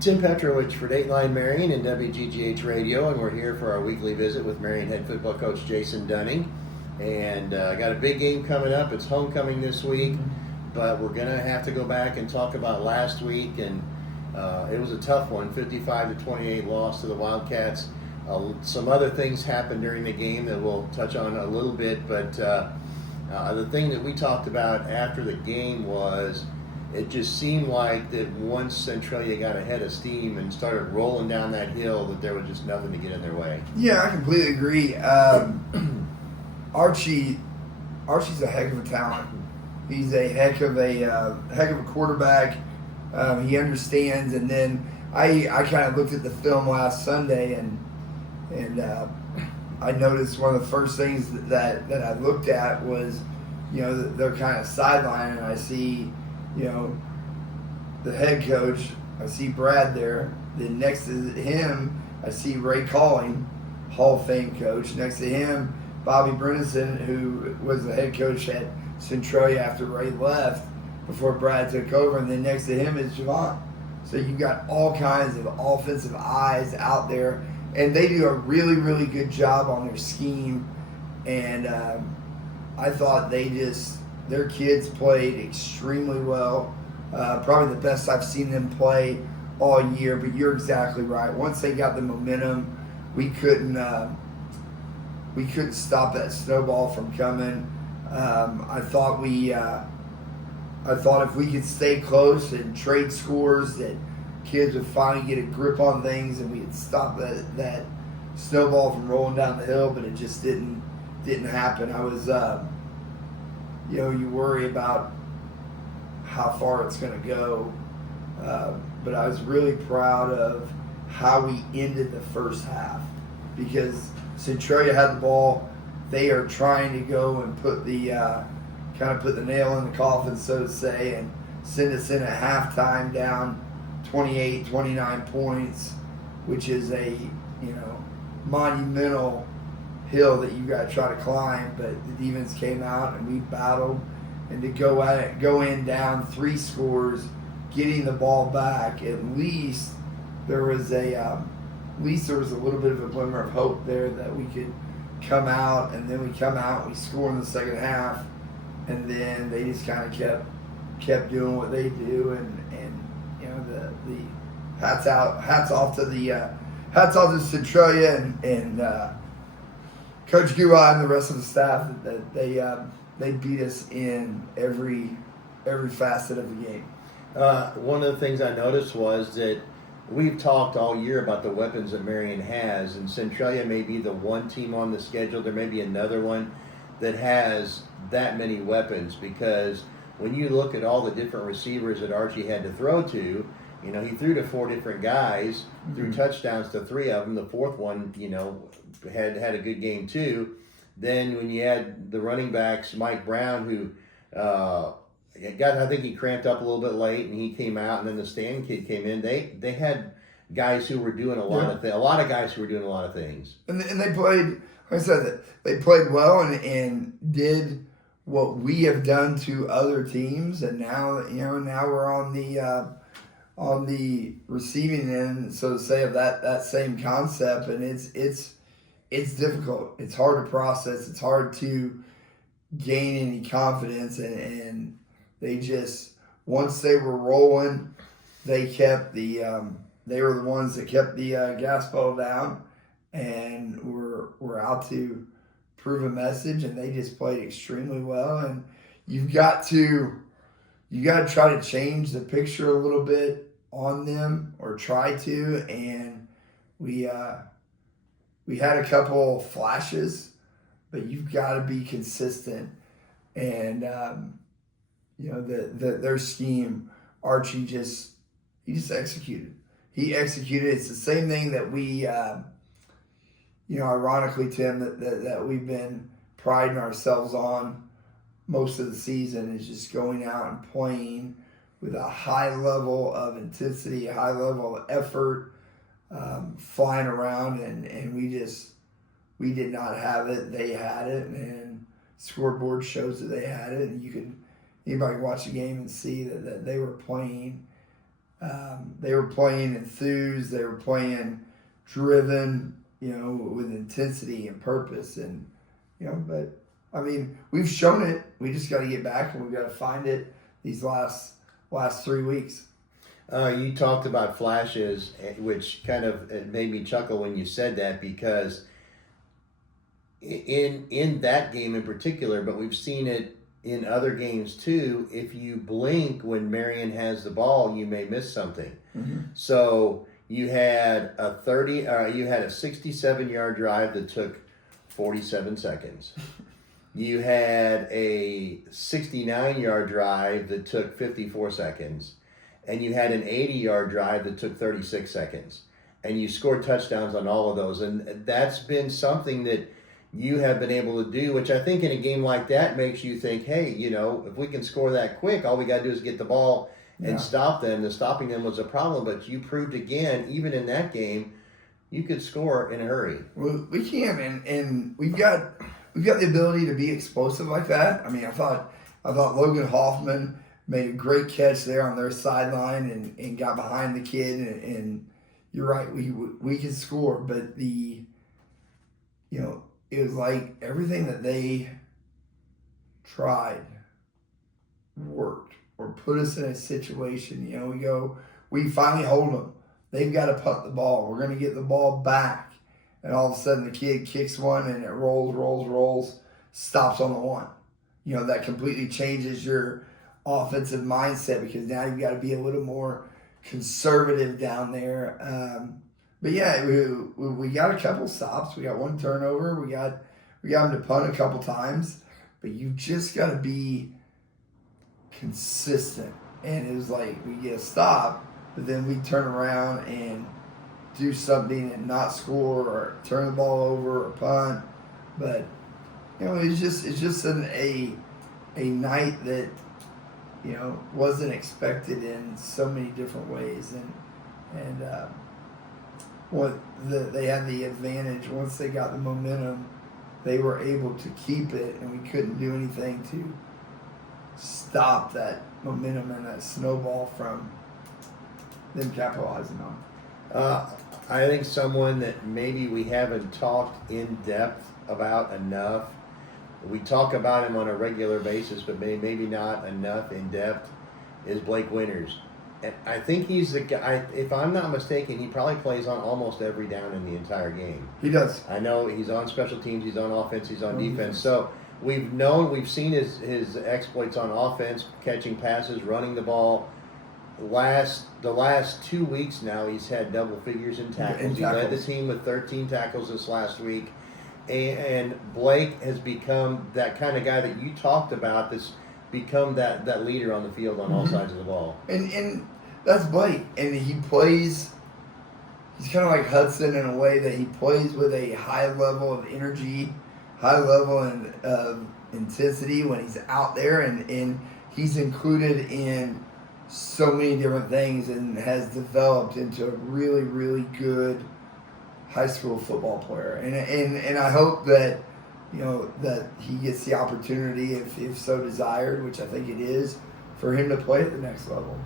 Tim Petrowich for Dateline, Marion, and WGGH Radio, and we're here for our weekly visit with Marion head football coach Jason Dunning. And got a big game coming up. It's homecoming this week, but we're going to have to go back and talk about last week, and it was a tough one, 55-28 loss to the Wildcats. Some other things happened during the game that we'll touch on a little bit, but the thing that we talked about after the game was it just seemed like that once Centralia got ahead of steam and started rolling down that hill, that there was just nothing to get in their way. Yeah, I completely agree. Archie's a heck of a talent. He's a heck of a quarterback. He understands. And then I kind of looked at the film last Sunday, and I noticed one of the first things that I looked at was, they're kind of sideline, and I see, the head coach. I see Brad there. Then next to him, I see Ray Calling, Hall of Fame coach. Next to him, Bobby Brennison, who was the head coach at Centralia after Ray left, before Brad took over. And then next to him is Javon. So you got all kinds of offensive eyes out there, and they do a really, really good job on their scheme. And I thought their kids played extremely well. Probably the best I've seen them play all year. But you're exactly right. Once they got the momentum, we couldn't stop that snowball from coming. I thought if we could stay close and trade scores, that kids would finally get a grip on things, and we could stop that snowball from rolling down the hill. But it just didn't happen. I was, you worry about how far it's going to go, but I was really proud of how we ended the first half, because Centralia had the ball. They are trying to go and put the nail in the coffin, so to say, and send us in at halftime down 28, 29 points, which is a monumental hill that you got to try to climb. But the defense came out and we battled, and to go in down 3 scores, getting the ball back, at least there was a little bit of a glimmer of hope there that we could come out. And then we come out, we score in the second half, and then they just kind of kept doing what they do, and the hats off to Centralia and Coach Guai and the rest of the staff, that they beat us in every facet of the game. One of the things I noticed was that we've talked all year about the weapons that Marion has, and Centralia may be the one team on the schedule. There may be another one that has that many weapons, because when you look at all the different receivers that Archie had to throw to, he threw to 4 different guys, threw touchdowns to 3 of them. The fourth one, had a good game too. Then when you had the running backs, Mike Brown, who I think he cramped up a little bit late, and he came out, and then the Stan kid came in. They had guys who were doing a lot of guys who were doing a lot of things. And they played, like I said, they played well and did what we have done to other teams. And now we're on the receiving end, so to say, of that same concept. And it's difficult. It's hard to process. It's hard to gain any confidence, and they just, once they were rolling, they kept they were the ones that kept the gas pedal down, and were out to prove a message, and they just played extremely well. And you got to try to change the picture a little bit on them, or try to, and we had a couple flashes, but you've got to be consistent. And their scheme, Archie just executed. He executed. It's the same thing that we, ironically, Tim, that we've been priding ourselves on most of the season, is just going out and playing with a high level of intensity, a high level of effort, flying around, and we did not have it. They had it, and scoreboard shows that they had it, and anybody can watch the game and see that they were playing. They were playing enthused. They were playing driven, with intensity and purpose, and But I mean, we've shown it. We just got to get back, and we've got to find it these last 3 weeks. You talked about flashes, which kind of made me chuckle when you said that, because in that game in particular, but we've seen it in other games too. If you blink when Marion has the ball, you may miss something. Mm-hmm. So you had a 67-yard drive that took 47 seconds. You had a 69-yard drive that took 54 seconds. And you had an 80-yard drive that took 36 seconds. And you scored touchdowns on all of those. And that's been something that you have been able to do, which I think in a game like that makes you think, hey, if we can score that quick, all we got to do is get the ball and stop them. The stopping them was a problem, but you proved again, even in that game, you could score in a hurry. Well, we can, and we've got the ability to be explosive like that. I mean, I thought Logan Hoffman made a great catch there on their sideline and got behind the kid, and you're right, we can score, but it was like everything that they tried worked or put us in a situation. We finally hold them. They've got to punt the ball. We're going to get the ball back. And all of a sudden the kid kicks one and it rolls, stops on the one. That completely changes your offensive mindset, because now you've got to be a little more conservative down there. But yeah, we got a couple stops. We got one turnover. We got them to punt a couple times. But you just got to be consistent. And it was like we get a stop, but then we turn around and do something and not score or turn the ball over or punt. But it's just a night that wasn't expected in so many different ways, and they had the advantage. Once they got the momentum, they were able to keep it, and we couldn't do anything to stop that momentum and that snowball from them capitalizing on. I think someone that maybe we haven't talked in depth about enough. We talk about him on a regular basis, but maybe not enough in depth, is Blake Winters. And I think he's the guy, if I'm not mistaken, he probably plays on almost every down in the entire game. He does. I know he's on special teams, he's on offense, he's on defense. So we've seen his exploits on offense, catching passes, running the ball. The last 2 weeks now, he's had double figures in tackles. He led the team with 13 tackles this last week. And Blake has become that kind of guy that you talked about, that's become that leader on the field on all sides of the ball. And that's Blake. And he's kind of like Hudson in a way that he plays with a high level of energy, high level of intensity when he's out there. And he's included in so many different things and has developed into a really, really good high school football player, and I hope that that he gets the opportunity, if so desired, which I think it is, for him to play at the next level,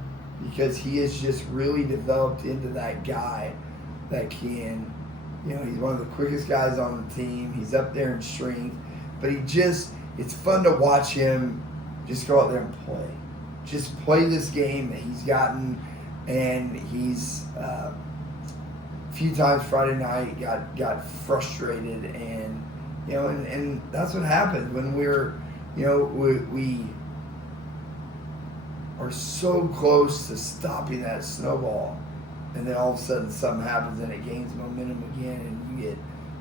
because he has just really developed into that guy that can, he's one of the quickest guys on the team. He's up there in strength, but it's fun to watch him just go out there and play this game that he's gotten, and he's. Few times Friday night got frustrated, and and that's what happens when we are so close to stopping that snowball, and then all of a sudden something happens and it gains momentum again, and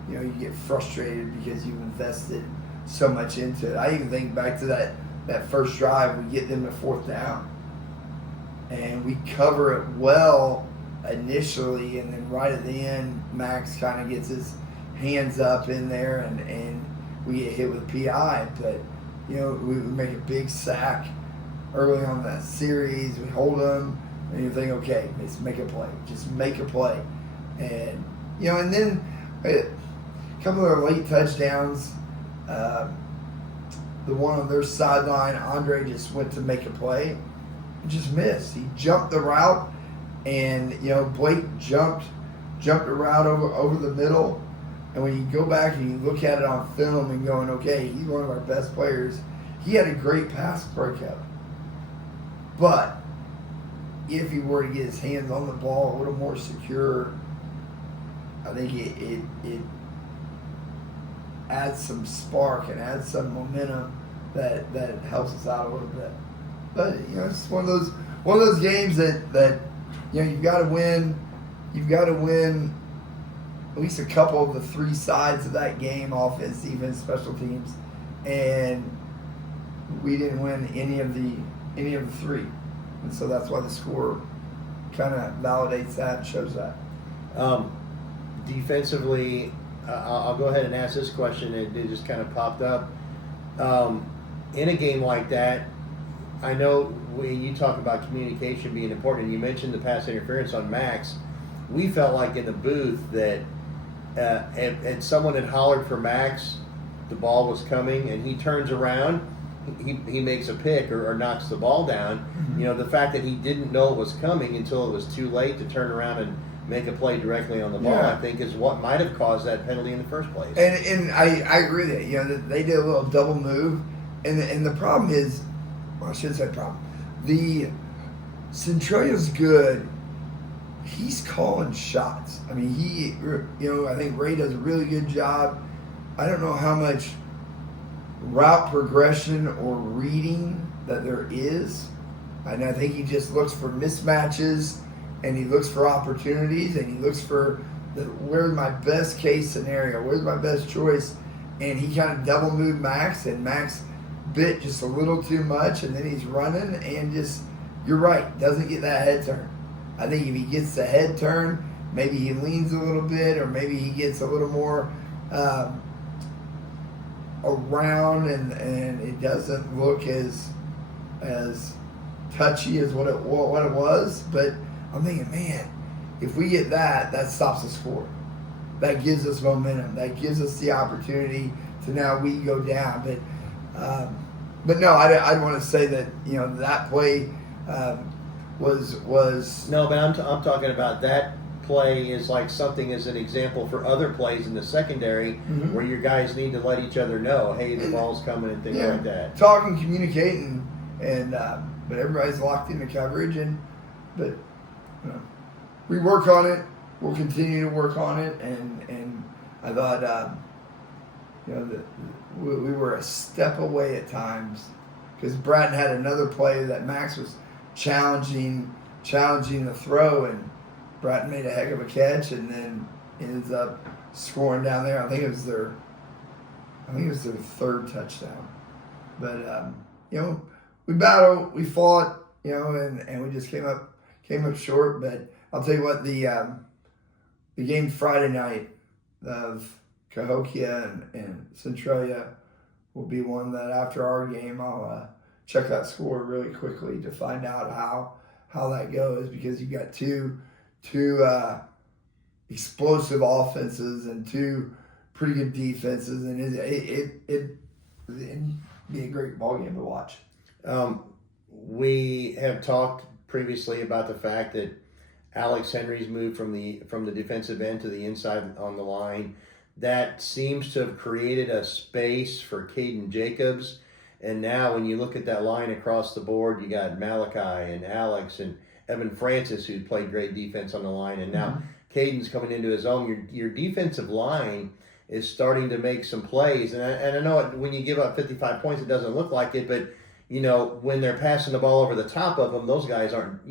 you get frustrated because you've invested so much into it. I even think back to that first drive, we get them to fourth down, and we cover it well initially, and then right at the end, Max kind of gets his hands up in there, and we get hit with a PI. But we make a big sack early on that series. We hold them, and you think, okay, let's make a play. Just make a play, and and then A couple of their late touchdowns. The one on their sideline, Andre just went to make a play and just missed. He jumped the route, and Blake jumped the route over the middle. And when you go back and you look at it on film and going, okay, he's one of our best players. He had a great pass breakup. But if he were to get his hands on the ball a little more secure, I think it adds some spark and adds some momentum that helps us out a little bit. But it's one of those games that you've got to win. You've got to win at least a couple of the three sides of that game: offense, defense, special teams, and we didn't win any of the three, and so that's why the score kind of validates that and shows that. Defensively, I'll go ahead and ask this question. It just kind of popped up. In a game like that, I know when you talk about communication being important, and you mentioned the pass interference on Max, we felt like in the booth that and someone had hollered for Max, the ball was coming, and he turns around, he makes a pick or knocks the ball down. Mm-hmm. The fact that he didn't know it was coming until it was too late to turn around and make a play directly on the ball, I think, is what might have caused that penalty in the first place. And I agree with that. They did a little double move, and the problem is, well, I shouldn't say problem. The Centralia's good. He's calling shots. I mean, I think Ray does a really good job. I don't know how much route progression or reading that there is. And I think he just looks for mismatches, and he looks for opportunities, and he looks for where's my best case scenario, where's my best choice. And he kind of double moved Max, and Max bit just a little too much, and then he's running, and just, you're right, doesn't get that head turn. I think if he gets the head turn, maybe he leans a little bit, or maybe he gets a little more around, and it doesn't look as touchy as what it was. But I'm thinking, man, if we get that stops the score. That gives us momentum. That gives us the opportunity to now we go down. But no, I want to say that that play was no, but I'm talking about that play is like something as an example for other plays in the secondary, mm-hmm. where your guys need to let each other know, hey, the ball's coming and things like that. Talking, communicating, and but everybody's locked into coverage, but we work on it. We'll continue to work on it, and I thought we were a step away at times, because Bratton had another play that Max was challenging the throw, and Bratton made a heck of a catch, and then ends up scoring down there. I think it was their third touchdown. But we battled, we fought, and we just came up short. But I'll tell you what, the game Friday night of Cahokia and Centralia will be one that after our game I'll check that score really quickly to find out how that goes, because you've got two explosive offenses and two pretty good defenses, and it'd be a great ball game to watch. We have talked previously about the fact that Alex Henry's moved from the defensive end to the inside on the line. That seems to have created a space for Caden Jacobs. And now when you look at that line across the board, you got Malachi and Alex and Evan Francis, who played great defense on the line. And now Caden's coming into his own. Your defensive line is starting to make some plays. And I know when you give up 55 points, it doesn't look like it. But, when they're passing the ball over the top of them, those guys aren't,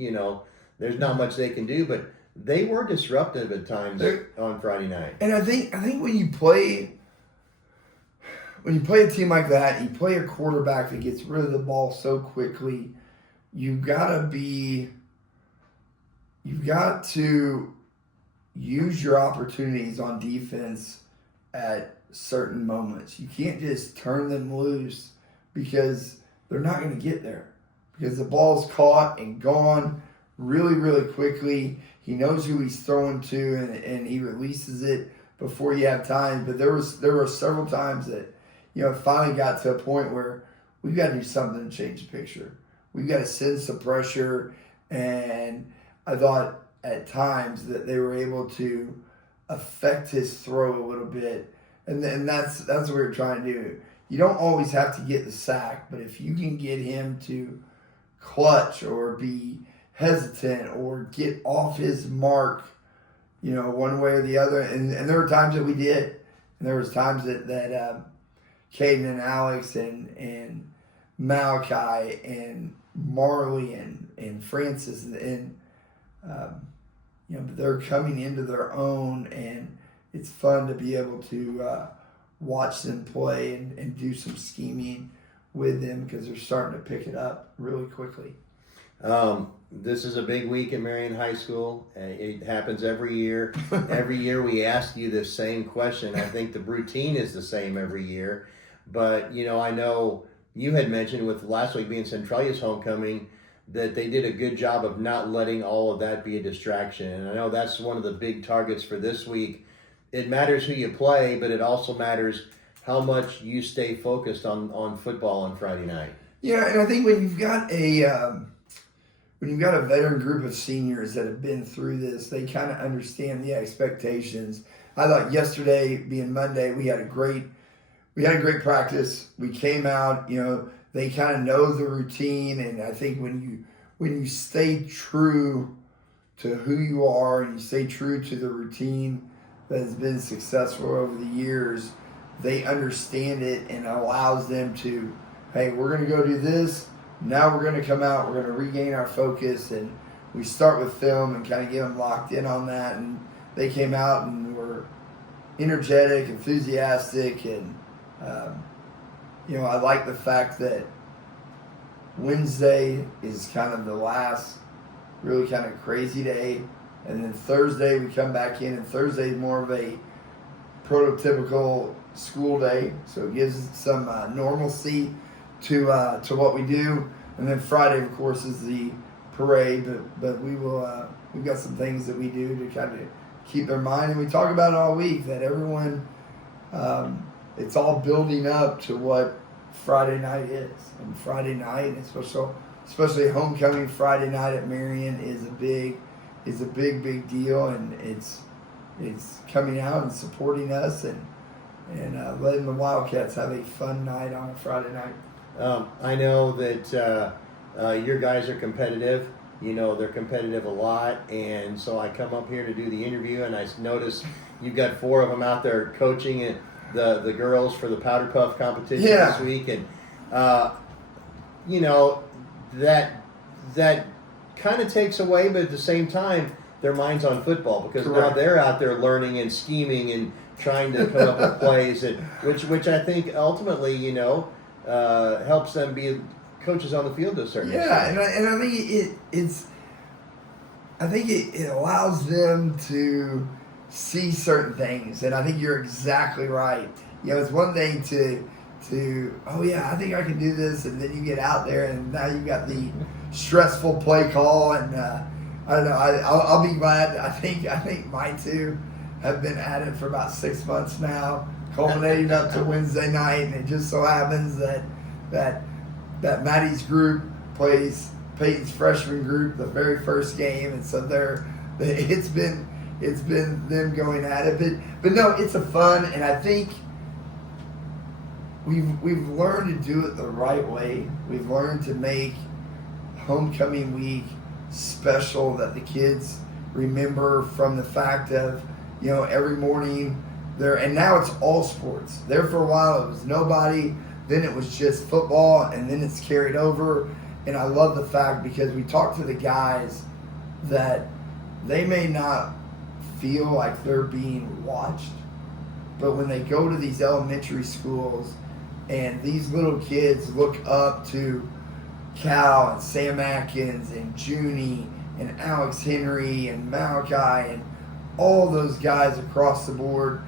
there's not much they can do. But they were disruptive at times on Friday night. And I think when you play a team like that, you play a quarterback that gets rid of the ball so quickly, you've got to use your opportunities on defense at certain moments. You can't just turn them loose, because they're not going to get there, because the ball's caught and gone really, really quickly. He knows who he's throwing to, and he releases it before you have time. But there were several times that, it finally got to a point where we've got to do something to change the picture. We've got to sense the pressure, and I thought at times that they were able to affect his throw a little bit, and that's what we're trying to do. You don't always have to get the sack, but if you can get him to clutch or be hesitant or get off his mark, one way or the other, and there were times that we did, and there was times that Caden and Alex and Malachi and Marley and Francis and they're coming into their own, and it's fun to be able to watch them play and do some scheming with them because they're starting to pick it up really quickly. This is a big week at Marion High School. It happens every year. Every year we ask you this same question. I think the routine is the same every year. But, I know you had mentioned with last week being Centralia's homecoming that they did a good job of not letting all of that be a distraction. And I know that's one of the big targets for this week. It matters who you play, but it also matters how much you stay focused on football on Friday night. Yeah, and I think when you've got a veteran group of seniors that have been through this, they kind of understand the expectations. I thought yesterday, being Monday, we had a great practice. We came out, they kind of know the routine, and I think when you stay true to who you are and you stay true to the routine that has been successful over the years, they understand it and allows them to, hey, we're going to go do this. Now we're going to come out, we're going to regain our focus, and we start with film and kind of get them locked in on that. And they came out and were energetic, enthusiastic, and I like the fact that Wednesday is kind of the last really kind of crazy day, and then Thursday we come back in, and Thursday is more of a prototypical school day, so it gives some normalcy to what we do. And then Friday, of course, is the parade, but we've got some things that we do to kind of keep their mind, and we talk about it all week, that everyone, it's all building up to what Friday night is. And Friday night, especially homecoming Friday night at Marion, is a big deal, and it's coming out and supporting us and letting the Wildcats have a fun night on a Friday night. I know that your guys are competitive. They're competitive a lot, and so I come up here to do the interview, and I notice you've got 4 of them out there coaching it. The girls for the Powder Puff competition this week, and that kind of takes away, but at the same time their mind's on football because now they're out there learning and scheming and trying to come up with plays, and which I think ultimately helps them be coaches on the field to a certain extent. And I think it allows them to see certain things, and I think you're exactly right. It's one thing to I think I can do this, and then you get out there, and now you've got the stressful play call, and I don't know. I'll be glad. I think my 2 have been at it for about 6 months now, culminating up to Wednesday night, and it just so happens that Maddie's group plays Peyton's freshman group the very first game, and so it's been them going at it, but no, it's a fun, and I think we've learned to do it the right way. We've learned to make homecoming week special, that the kids remember, from the fact of every morning there, and now it's all sports. There for a while it was nobody, then it was just football, and then it's carried over. And I love the fact, because we talked to the guys, that they may not feel like they're being watched, but when they go to these elementary schools and these little kids look up to Cal and Sam Atkins and Junie and Alex Henry and Malachi and all those guys across the board,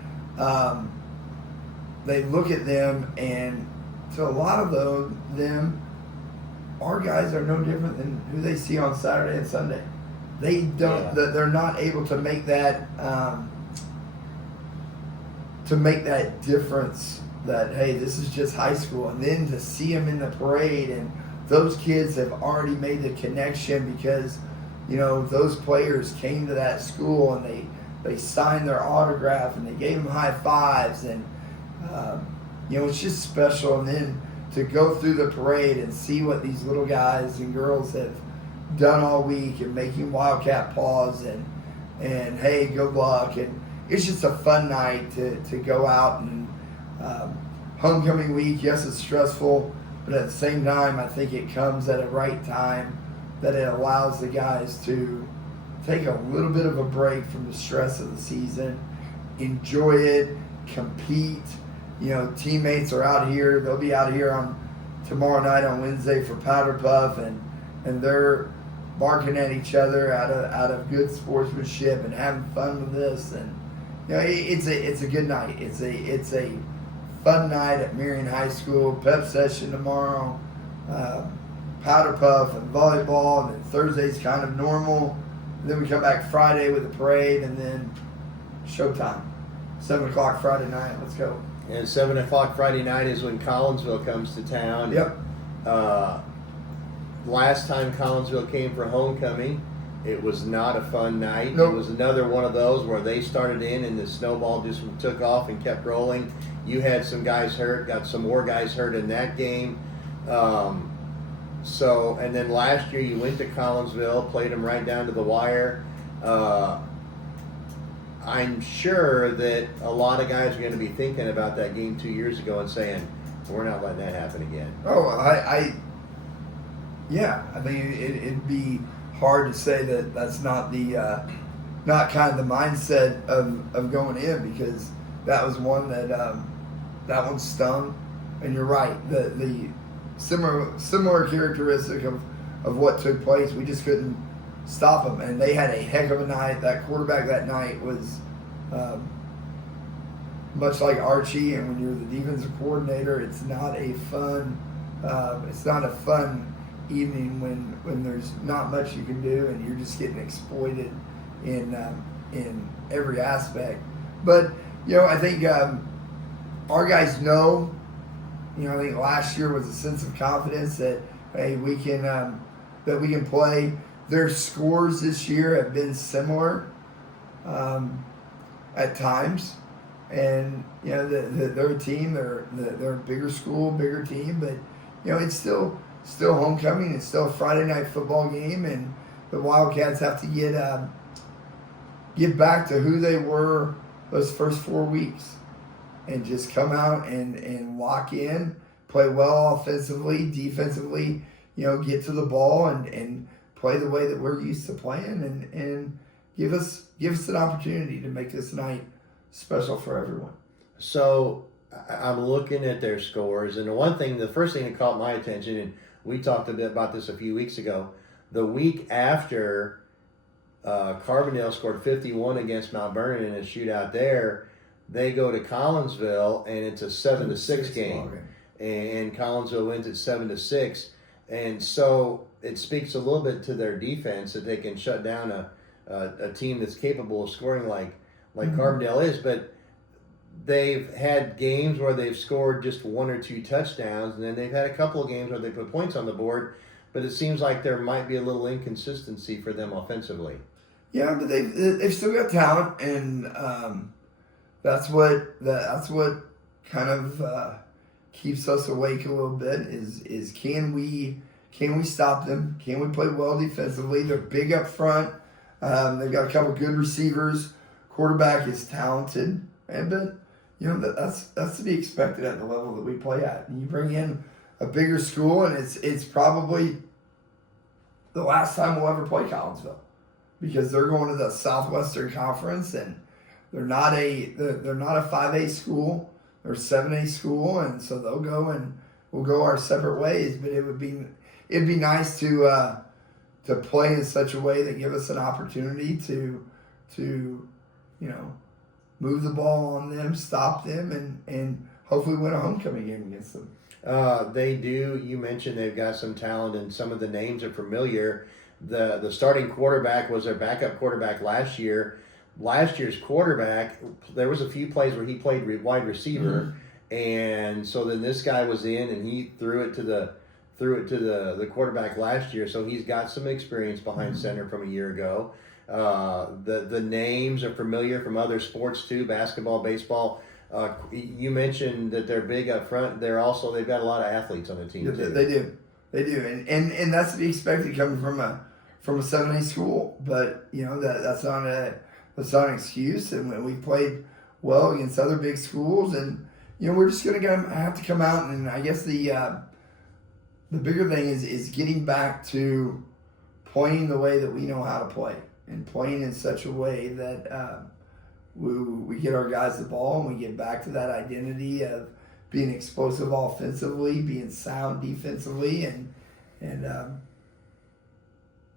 they look at them, and to a lot of them, our guys are no different than who they see on Saturday and Sunday. They don't. They're not able to make that to make that difference that, hey, this is just high school. And then to see them in the parade, and those kids have already made the connection because, those players came to that school and they signed their autograph and they gave them high fives. And, it's just special. And then to go through the parade and see what these little guys and girls have done all week and making Wildcat paws and hey, good luck. And it's just a fun night to go out and homecoming week. Yes, it's stressful, but at the same time, I think it comes at a right time that it allows the guys to take a little bit of a break from the stress of the season, enjoy it, compete. Teammates are out here. They'll be out here on tomorrow night on Wednesday for Powder Puff, and they're barking at each other out of good sportsmanship and having fun with this. And it's a good night. It's a fun night at Marion High School. Pep session tomorrow, Powder Puff and volleyball, and then Thursday's kind of normal. And then we come back Friday with the parade, and then showtime, 7 o'clock Friday night. Let's go. And 7 o'clock Friday night is when Collinsville comes to town. Yep. Last time Collinsville came for homecoming, it was not a fun night. Nope. It was another one of those where they started in and the snowball just took off and kept rolling. You had some guys hurt, got some more guys hurt in that game. And then last year you went to Collinsville, played them right down to the wire. I'm sure that a lot of guys are going to be thinking about that game 2 years ago and saying, we're not letting that happen again. Oh, I mean, it'd be hard to say that that's not not kind of the mindset of going in, because that was one that one stung. And you're right, the similar characteristic of what took place, we just couldn't stop them. And they had a heck of a night. That quarterback that night was much like Archie, and when you're the defensive coordinator, it's not a fun evening when there's not much you can do and you're just getting exploited in every aspect. But I think our guys know. I think last year was a sense of confidence that, hey, we can play. Their scores this year have been similar at times, and they're a team. They're a bigger school, bigger team, but it's still homecoming. It's still a Friday night football game, and the Wildcats have to get back to who they were those first 4 weeks, and just come out and lock in, play well offensively, defensively. Get to the ball and play the way that we're used to playing, and give us an opportunity to make this night special for everyone. So I'm looking at their scores, and the first thing that caught my attention, and we talked a bit about this a few weeks ago, the week after Carbondale scored 51 against Mount Vernon in a shootout there, they go to Collinsville, and it's a 7-6 game, and Collinsville wins at 7-6. And so it speaks a little bit to their defense that they can shut down a team that's capable of scoring like Mm-hmm. Carbondale is. But they've had games where they've scored just 1 or 2 touchdowns, and then they've had a couple of games where they put points on the board. But it seems like there might be a little inconsistency for them offensively. Yeah, but they've still got talent, and that's what kind of keeps us awake a little bit. Is can we stop them? Can we play well defensively? They're big up front. They've got a couple good receivers. Quarterback is talented, but that's to be expected at the level that we play at. And you bring in a bigger school, and it's probably the last time we'll ever play Collinsville, because they're going to the Southwestern Conference, and they're not a 5A school. They're a 7A school, and so they'll go, and we'll go our separate ways. But it'd be nice to play in such a way that give us an opportunity to move the ball on them, stop them, and hopefully win a homecoming game against them. They do. You mentioned they've got some talent, and some of the names are familiar. The starting quarterback was their backup quarterback last year. last year's quarterback, there was a few plays where he played wide receiver, and so then this guy was in and he threw it to the quarterback last year. So he's got some experience behind center from a year ago. The names are familiar from other sports too, basketball, baseball. You mentioned that they're big up front. They've got a lot of athletes on the team too. They do, and that's to be expected coming from a 7A school. But that's not an excuse. And when we played well against other big schools, and we're just gonna have to come out. And I guess the bigger thing is getting back to playing the way that we know how to play, and playing in such a way that we get our guys the ball, and we get back to that identity of being explosive offensively, being sound defensively, and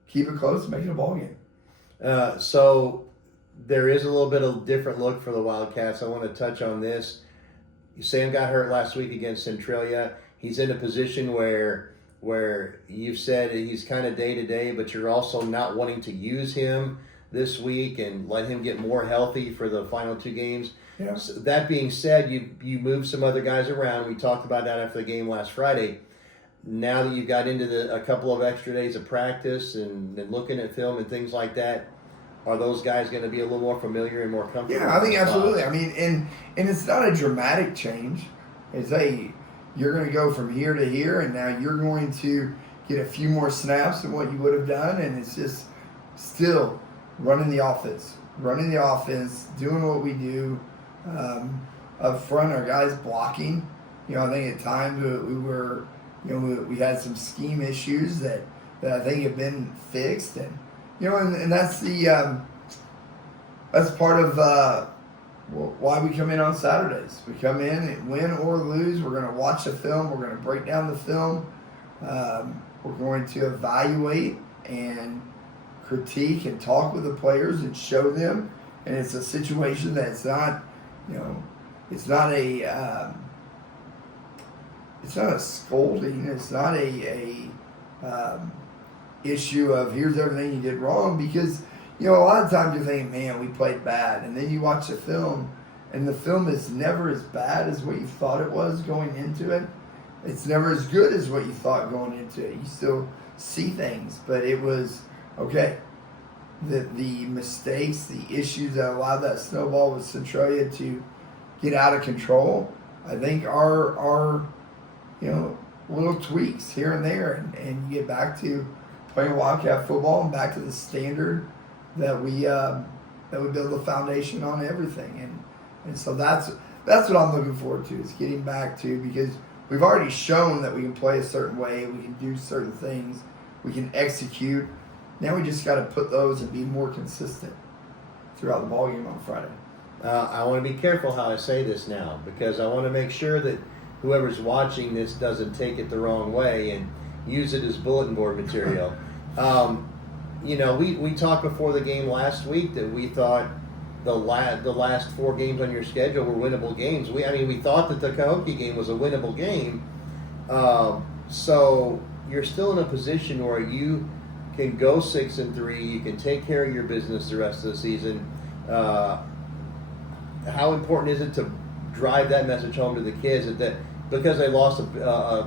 keep it close, make it a ball game. So there is a little bit of different look for the Wildcats. I want to touch on this. Sam got hurt last week against Centralia. He's in a position where you've said he's kind of day-to-day, but you're also not wanting to use him this week and let him get more healthy for the final two games. Yeah. So that being said, you moved some other guys around. We talked about that after the game last Friday. Now that you've got into a couple of extra days of practice and looking at film and things like that, are those guys going to be a little more familiar and more comfortable? Yeah, I think absolutely. I mean, and it's not a dramatic change. It's you're going to go from here to here, and now you're going to get a few more snaps than what you would have done, and it's just still running the offense, doing what we do. Up front, our guys blocking. I think at times we had some scheme issues that I think have been fixed, and and that's that's part of why we come in on Saturdays. We come in and win or lose. We're going to watch the film. We're going to break down the film. We're going to evaluate and critique and talk with the players and show them. And it's a situation that's not, it's not a scolding. It's not a issue of here's everything you did wrong, because a lot of times you think, man, we played bad, and then you watch the film, and the film is never as bad as what you thought it was going into it. It's never as good as what you thought going into it. You still see things, but it was okay. The mistakes, the issues that allowed that snowball with Centralia to get out of control, I think are little tweaks here and there, and you get back to playing Wildcat football and back to the standard that we build the foundation on everything, and so that's what I'm looking forward to, is getting back to, because we've already shown that we can play a certain way, we can do certain things, we can execute. Now we just got to put those and be more consistent throughout the ballgame on Friday. I want to be careful how I say this now, because I want to make sure that whoever's watching this doesn't take it the wrong way and use it as bulletin board material. We talked before the game last week that we thought the last four games on your schedule were winnable games. We thought that the Cahokia game was a winnable game. So you're still in a position where you can go 6-3. You can take care of your business the rest of the season. How important is it to drive that message home to the kids that because they lost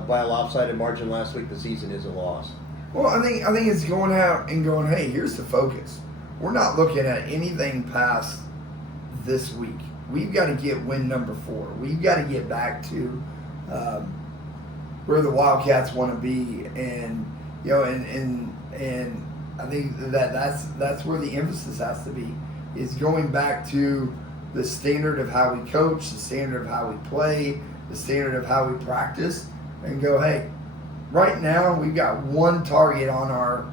by a lopsided margin last week, the season isn't lost? Well, I think it's going out and going, hey, here's the focus. We're not looking at anything past this week. We've got to get win number 4. We've got to get back to where the Wildcats want to be, and I think that's where the emphasis has to be, is going back to the standard of how we coach, the standard of how we play, the standard of how we practice, and go, hey, right now we've got one target on our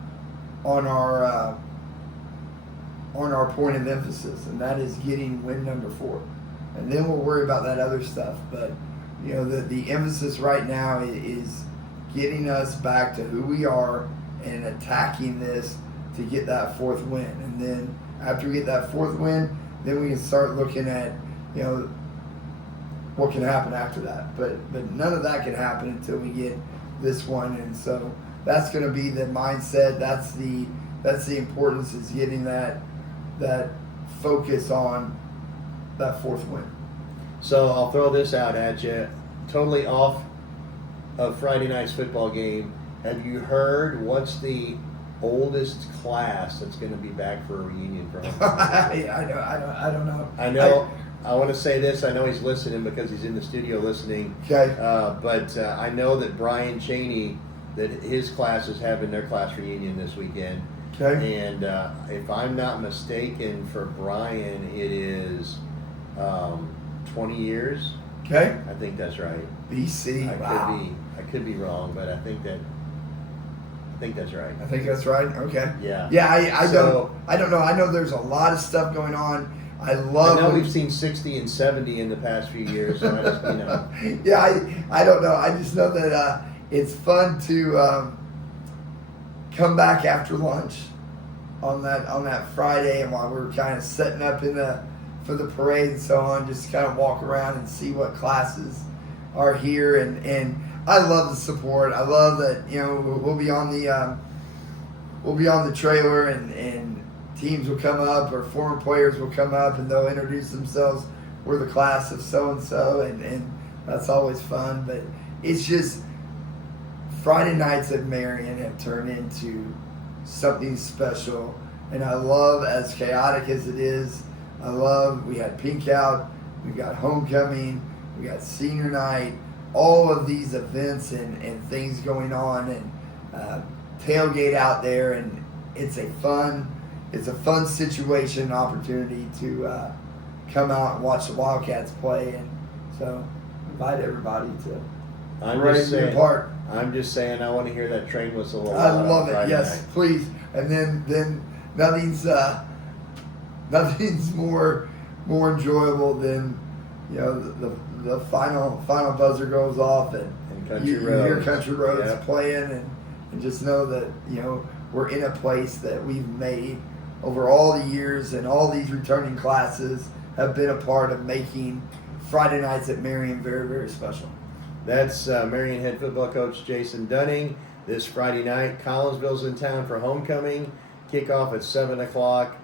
point of emphasis, and that is getting win number 4, and then we'll worry about that other stuff. But the emphasis right now is getting us back to who we are and attacking this to get that 4th win, and then after we get that 4th win, then we can start looking at what can happen after that. But none of that can happen until we get this one, and so that's going to be the mindset. That's the importance, is getting that focus on that fourth win. So I'll throw this out at you. Totally off of Friday night's football game. Have you heard what's the oldest class that's going to be back for a reunion for homecoming? I don't know. I want to say this. I know he's listening because he's in the studio listening. Okay. But I know that Brian Cheney, that his class is having their class reunion this weekend. Okay. And if I'm not mistaken, for Brian, it is 20 years. Okay. I think that's right. BC. I could be wrong, but I think that's right. I think that's right. Okay. Yeah. Yeah. I don't know. I know there's a lot of stuff going on. I know we've seen 60 and 70 in the past few years. So I just, Yeah. I don't know. I just know that it's fun to come back after lunch on that Friday, and while we're kind of setting up for the parade and so on, just kind of walk around and see what classes are here, and I love the support. I love that we'll be on the trailer, and teams will come up, or former players will come up, and they'll introduce themselves. We're the class of so and so, and that's always fun. But it's just Friday nights at Marion have turned into something special, and I love, as chaotic as it is, we had Pink Out, we got homecoming, we got senior night, all of these events and things going on, and tailgate out there, and it's a fun situation, opportunity to come out and watch the Wildcats play, and so invite everybody to be a part. I'm just saying, I want to hear that train whistle. I love it. Yes, night. Please. And then nothing's more enjoyable than the final buzzer goes off, and you hear Country Roads playing, and just know that we're in a place that we've made over all the years, and all these returning classes have been a part of making Friday nights at Marion very, very special. That's Marion head football coach Jason Dunning. This Friday night, Collinsville's in town for homecoming. Kickoff at 7 o'clock.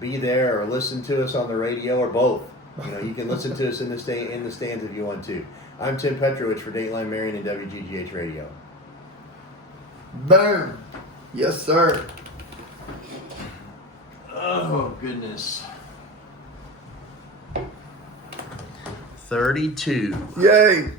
Be there or listen to us on the radio, or both. You can listen to us in the stands if you want to. I'm Tim Petrowich for Dateline, Marion, and WGGH Radio. Boom. Yes, sir. Oh, goodness. 32. Yay.